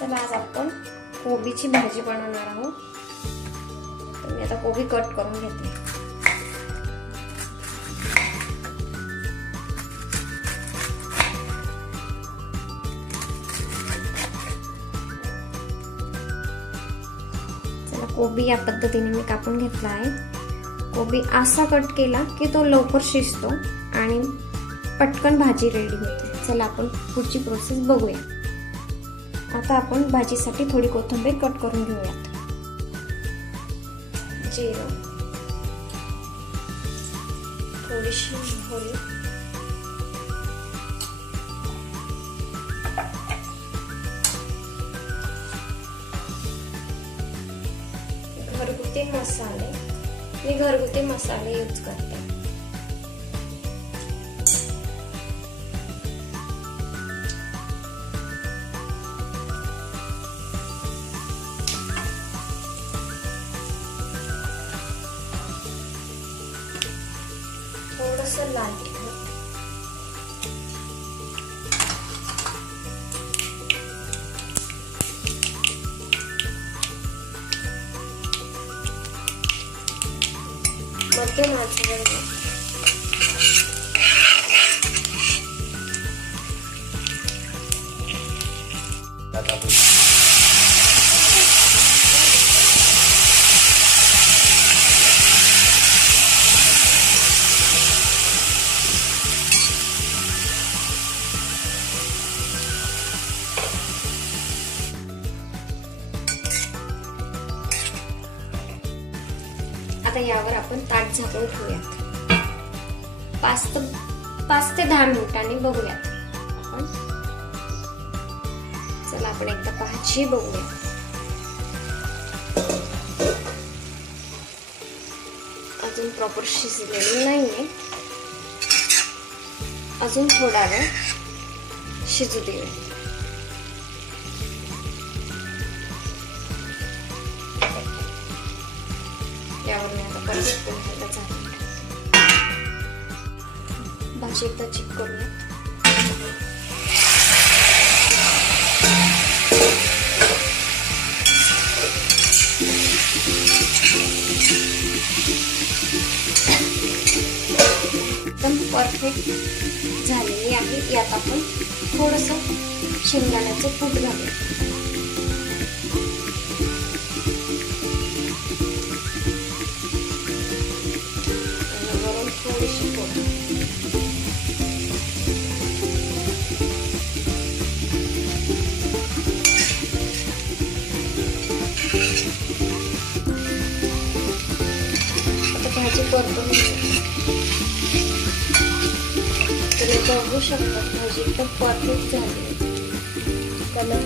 चला आज आपण कोबीची भाजी बनवणार आहोत। तर मी आता कोबी कट करून घेते। चला कोबी या पद्धतीने मी कापून घेतला आहे। कोबी असा कट केला की तो लवकर शिजतो आणि पटकन भाजी रेडी होते। चला आपण पुढची प्रोसेस बघूया। आता आपण भाजीसाठी थोडी कोथिंबीर कट करून घेऊयात। जिरं, थोडीशी मोहरी, घरगुती मसाले, मी घरगुती मसाले यूज करते। थोडंसं लाल तिखट, मध्यम आचेवर आता यावर आपण ताट झाकून ठेवूयात। 5 ते 10 मिनिटांनी बघूयात आपण। चला आपण एकदा भाजी बघूया। अजून प्रॉपर शिजलेली नाहीये, अजून थोडा वेळ शिजू देऊया। यावर मी आता परत पुन्हा झाकून भाजी एकदा चेक करूया। एकदम परफेक्ट झालेली आहे। यात आपण थोडंसं शेंगदाण्याचं कूट घालूया। भाजी परतून तुम्ही बघू शकता भाजी एकदम परफेक्ट झाली, कलर